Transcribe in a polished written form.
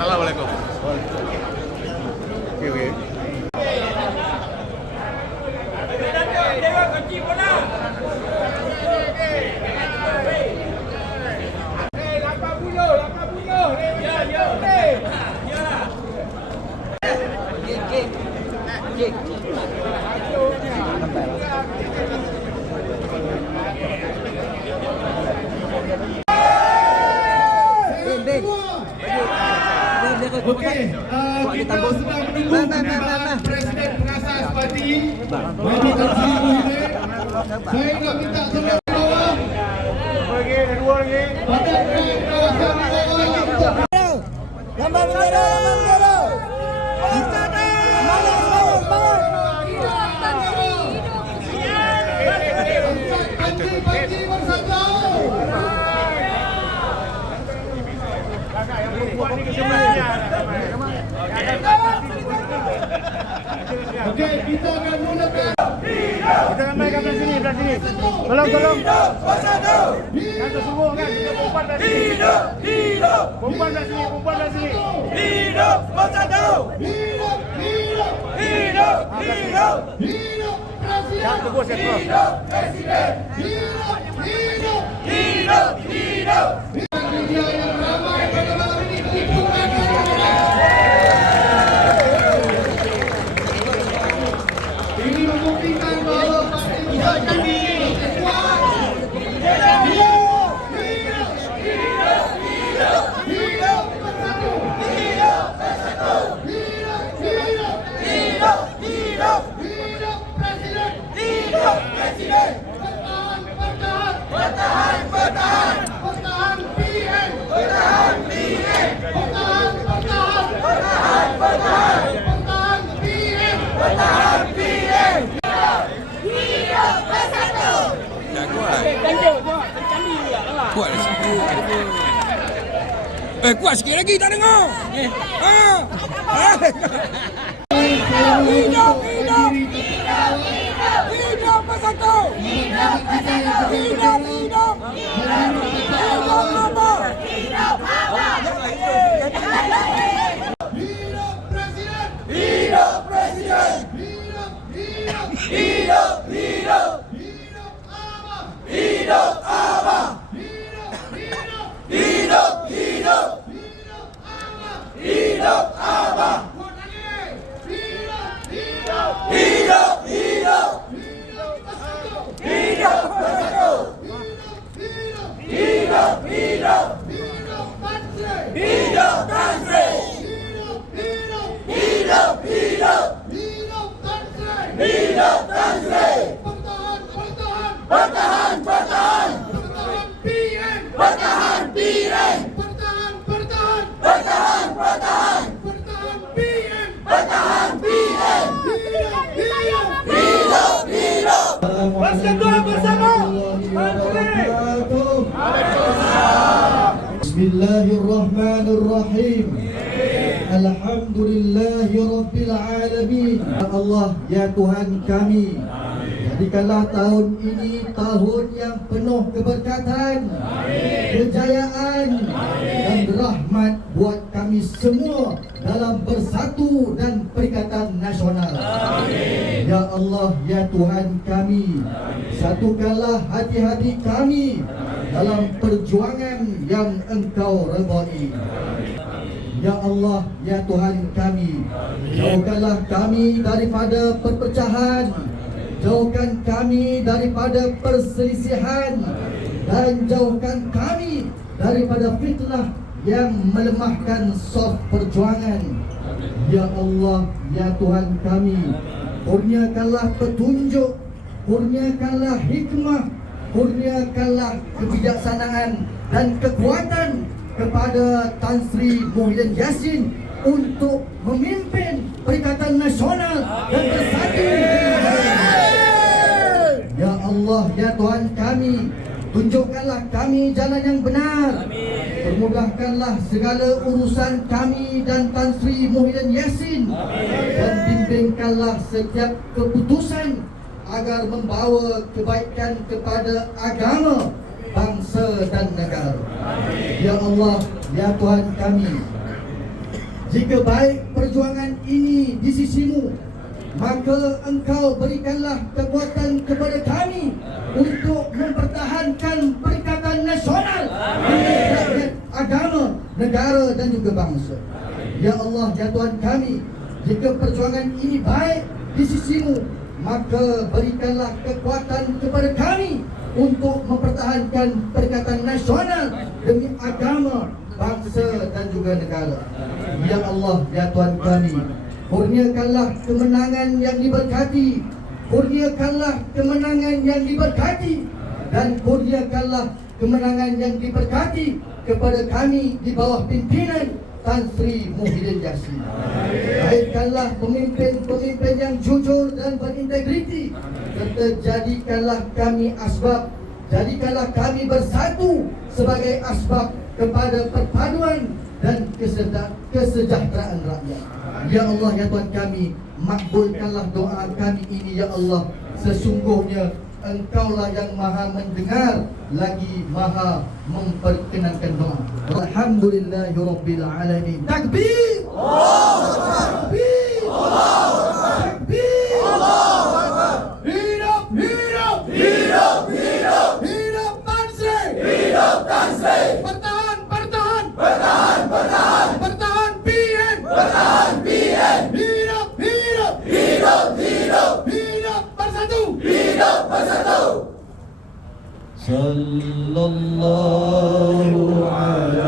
Assalamualaikum. Okey. Okey, kita sedang menunggu kedatangan Presiden Pengasas Parti Bagi Tansi Muhyiddin. Saya nak minta tolong bawah padatkan kawasan bawah. Lambang bendera, lambang bendera. Kita semangat, semangat, semangat. Panci bersatu. Okey, kita akan mulakan. Kita ramaikan belah sini. Tolong. Hidup bersatu. Kan tersungguh kan. Kita perempuan belah sini. Hidup. Perempuan belah sini. Hidup bersatu. Hidup. Hidup. Hidup Presiden. Jangan tegur saya terus. Hidup Presiden. Hidup. Media yang ramai pada malam ini dukungan ini membuktikan bahawa parti kita kami kuat. Hidup bersatu. Hidup Presiden. Bertahan. Bertahan PN. Bertahan PN. Hidup bersatu. Kuat sikit. Kuat sikit lagi tak dengar. Hidup bersatu. Hidup apa? Hidup Presiden. Hidup Abah. Hidup Abah. Hidup bersatu. Hidup Tan Sri. Hidup Tan Sri. Bertahan. Bertahan PN. Bertahan PN. Persatuan bersama. Bismillahirrahmanirrahim. Alhamdulillahi Rabbil Alamin. Ya Allah, ya Tuhan kami, jadikanlah tahun ini tahun yang penuh keberkatan, kejayaan dan rahmat buat kami semua dalam bersatu dan Perikatan Nasional. Ya Allah, ya Tuhan kami, satukanlah hati-hati kami dalam perjuangan yang Engkau redai. Ya Allah, ya Tuhan kami, jauhkanlah kami daripada perpecahan, jauhkan kami daripada perselisihan, dan jauhkan kami daripada fitnah yang melemahkan saf perjuangan. Ya Allah, ya Tuhan kami, kurniakanlah petunjuk, kurniakanlah hikmah, kurniakanlah kebijaksanaan dan kekuatan kepada Tan Sri Muhyiddin Yassin untuk memimpin Perikatan Nasional dan bersatu. Ya Allah, ya Tuhan kami, tunjukkanlah kami jalan yang benar. Permudahkanlah segala urusan kami dan Tan Sri Muhyiddin Yassin. Dan bimbingkanlah setiap keputusan agar membawa kebaikan kepada agama, bangsa dan negara. Ya Allah, ya Tuhan kami, jika baik perjuangan ini di sisimu, maka Engkau berikanlah kekuatan kepada kami untuk mempertahankan perikatan nasional rakyat, agama, negara dan juga bangsa. Ya Allah, ya Tuhan kami, jika perjuangan ini baik di sisimu, maka berikanlah kekuatan kepada kami untuk mempertahankan perikatan nasional demi agama, bangsa dan juga negara. Ya Allah, ya Tuhan kami, kurniakanlah kemenangan yang diberkati, kurniakanlah kemenangan yang diberkati, dan kurniakanlah kemenangan yang diberkati kepada kami di bawah pimpinan Tan Sri Muhyiddin Yassin. Baikkanlah pemimpin-pemimpin yang jujur dan berintegriti, serta jadikanlah kami asbab, jadikanlah kami bersatu sebagai asbab kepada perpaduan dan kesejahteraan rakyat. Ya Allah, ya Tuhan kami, makbulkanlah doa kami ini, ya Allah. Sesungguhnya Engkaulah yang maha mendengar lagi maha memperkenankan doa. Alhamdulillahirabbil alamin. Takbir! Allahu Akbar! Takbir! Allahu Akbar! Takbir! Allahu Akbar! Hidup, hidup! Hidup, hidup! Hidup Tan Sri! Hidup Tan Sri! Bertahan, bertahan! Bertahan, bertahan! Bertahan PN! Bertahan PN! Hidup, hidup! Hidup, hidup! Hidup bersatu! Hidup bersatu! Sallallahu alaihi